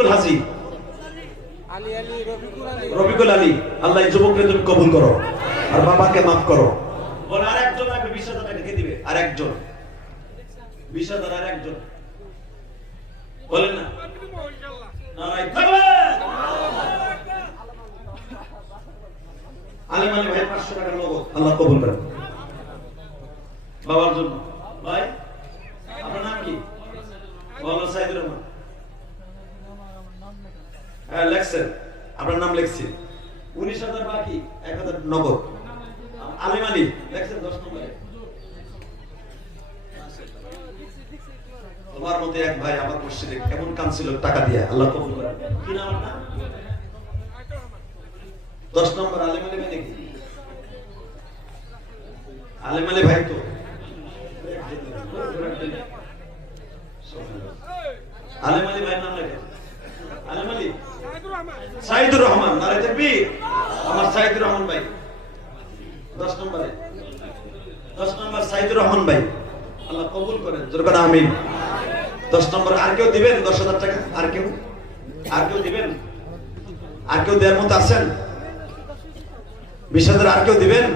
রফিকুল হাজি, রফিকুল আলী, আল্লাহ এই যুবককে তুমি কবুল করো আর বাবাকে মাফ করো। বলে আরেকজন লাগবে 20,000 টাকা কে দিবে? আরেকজন 20,000, আরেকজন বলেন না নারাই থাকবে। আলিম আলী ভাই 500 টাকা নগদ, আল্লাহ কবুল করেন বাবার জন্য। ভাই আপনার নাম কি? বলো সাইদুর রহমান। হ্যাঁ লেখছেন, আপনার নাম লিখছি। 19,000 বাকি, 1,000 নগদ। আলিম আলী লেখছেন 10 নম্বরে। তোমার মতো এক ভাই আমার মসজিদে কেমন কাঁদছিল টাকা দিয়ে, আল্লাহ কবুল করেন। কি নাম আপনার? 10 নম্বর আলিম আলী ভাই নাকি? আলিম আলী ভাই তো আলিম আলী ভাই নাম লেখেন। আলিম আলী সাইদুর রহমান, নারে তাকবীর। আমার সাইদুর রহমান ভাই 10 নম্বরে, 10 নম্বর সাইদুর রহমান ভাই, আল্লাহ কবুল করেন, জোরে করে আমিন। 10 নম্বর। আর কেউ দিবেন 10,000 টাকা? আর কেউ? আর কেউ দিবেন? আর কেউ দেওয়ার মতো আছেন? 20,000 আর কেউ দিবেন?